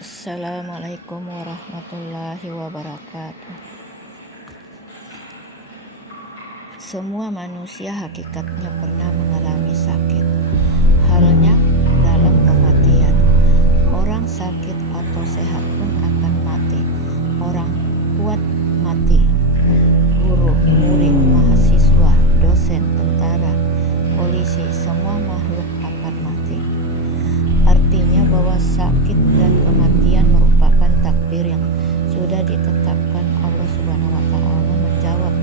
Assalamualaikum warahmatullahi wabarakatuh. Semua manusia hakikatnya pernah mengalami sakit. Halnya dalam kematian. Orang sakit atau sehat pun akan mati. Orang kuat mati. Guru, murid, mahasiswa, dosen, tentara, polisi, semua makhluk akan mati. Artinya bahwa sakit dan kematian merupakan takdir yang sudah ditetapkan. Allah Subhanahu wa Ta'ala menjawab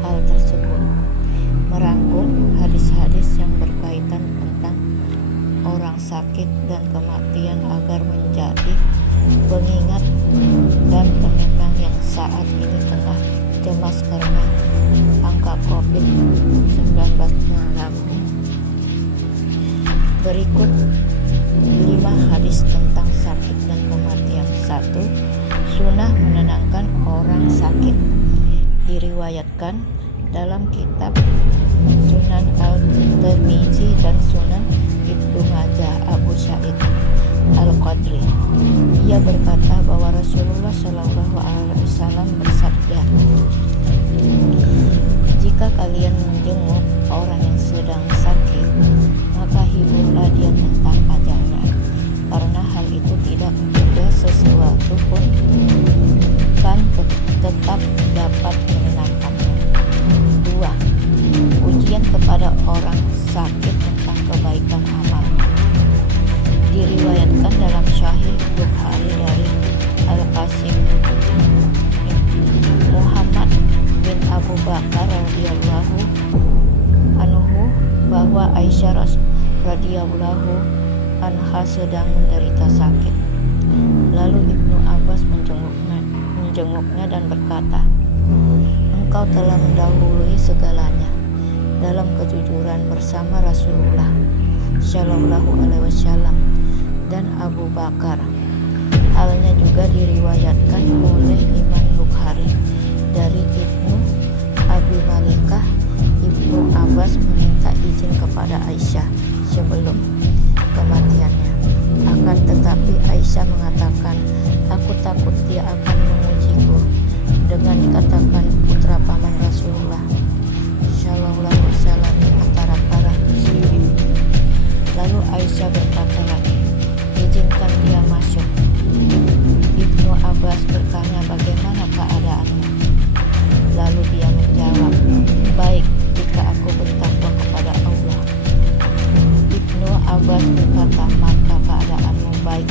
hal tersebut, merangkum hadis-hadis yang berkaitan tentang orang sakit dan kematian agar menjadi pengingat dan penenang yang saat ini tengah cemas karena angka COVID-19 melambung. Berikut 5 hadis tentang sakit dan kematian. 1. Sunnah menenangkan orang sakit. Diriwayatkan dalam kitab Sunan Al-Tirmizi dan Sunan Ibnu Majah Abu Sa'id Al-Khudri. Ia berkata bahwa Rasulullah Shallallahu Alaihi Wasallam bersabda, jika kalian menjenguk orang yang sedang sakit, maka hiburlah dia tentang ajalnya, karena hal itu tidak mencegah sesuatu pun, kan tetap dapat menenangkannya. 2. Ujian kepada orang sakit tentang kebaikan amalnya. Diriwayatkan dalam Sahih Bukhari dari Al-Qasim Muhammad bin Abu Bakar radhiyallahu anhu bahwa Aisyah radhiyallahu anha sedang menderita sakit. Lalu Ibnu Abbas menjenguknya dan berkata, engkau telah mendahului segalanya dalam kejujuran bersama Rasulullah Shallallahu Alaihi Wasallam dan Abu Bakar. Halnya juga diriwayatkan oleh Imam Bukhari dari Ibnu Abi Malikah. Ibnu Abbas meminta izin kepada Aisyah sebelum kematiannya. Akan tetapi Aisyah mengatakan, aku takut dia akan mengujiku dengan dikatakan putra paman Rasulullah Shallallahu Alaihi Wasallam di antara para muslimin. Lalu Aisyah berkata lagi, izinkan dia masuk. Ibnu Abbas bertanya, bagaimana keadaanmu? Lalu dia menjawab, baik jika aku bertakwa kepada Allah. Ibnu Abbas berkata, maka keadaanmu baik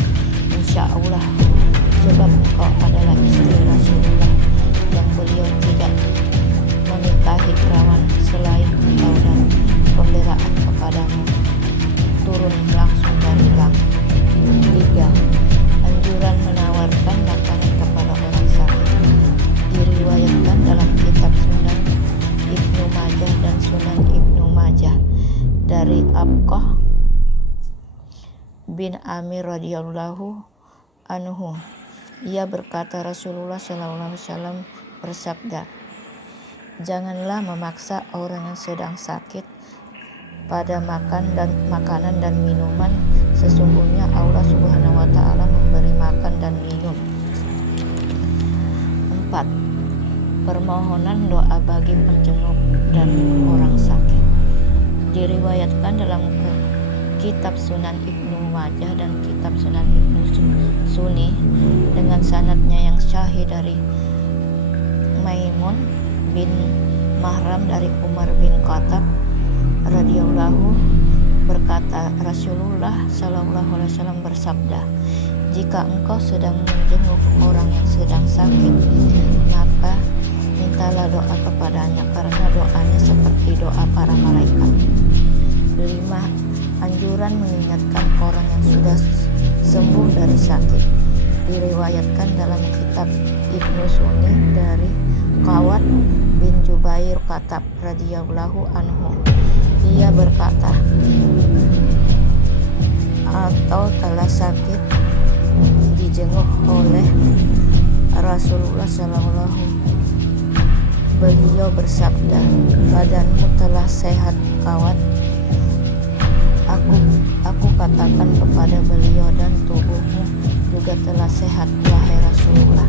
insya Allah, sebab engkau adalah istri Rasulullah yang beliau tidak menikahi perawan selain engkau dan pembelaan kepadamu turun langsung dari langit. 3. Anjuran menawarkan makanan kepada orang sakit. Diriwayatkan dalam kitab Sunan Ibnu Majah dan Sunan Ibnu Majah dari Abqah bin Amir radhiyallahu anhu. Ia berkata, Rasulullah Shallallahu Alaihi Wasallam bersabda, janganlah memaksa orang yang sedang sakit pada makanan dan minuman. Sesungguhnya Allah Subhanahu wa Ta'ala memberi makan dan minum. 4. Permohonan doa bagi penjenguk dan orang sakit. Diriwayatkan dalam kitab Sunan Ibnu Majah dan kitab Sunan Ibnu Sunni dengan sanadnya yang sahih dari Maimun bin Mahram dari Umar bin Khattab radhiyallahu berkata, Rasulullah Shallallahu Alaihi Wasallam bersabda, jika engkau sedang menjenguk orang yang sedang sakit, maka mintalah doa kepadanya, karena doanya seperti doa para malaikat. 5. Anjuran mengingatkan orang yang sudah sembuh dari sakit. Diriwayatkan dalam kitab Ibnu Sunni dari Qawat bin Jubair Khattab radhiyallahu anhu. Ia berkata, atau telah sakit dijenguk oleh Rasulullah Sallallahu. Beliau bersabda, badanmu telah sehat Qawat. Aku katakan kepada beliau, dan tubuhmu juga juga telah sehat, wahai Rasulullah.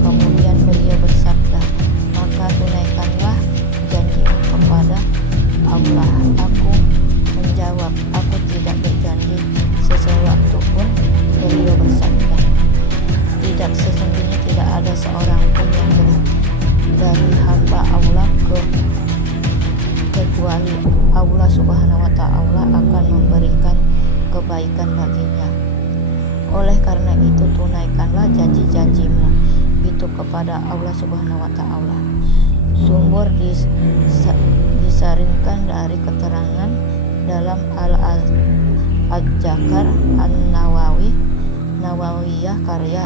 Kemudian beliau bersabda, maka tunaikanlah janjimu kepada Allah. Aku menjawab, aku tidak berjanji sesuatu pun. Beliau bersabda, tidak, sesungguhnya tidak ada seorang pun yang dari hamba Allah kecuali Allah Subhanahu wa Ta'ala akan memberikan kebaikan baginya. Oleh karena itu, tunaikanlah janji-janjimu itu kepada Allah Subhanahu wa Ta'ala. Sumber disaringkan dari keterangan dalam Al-Adhkar An-Nawawiyah karya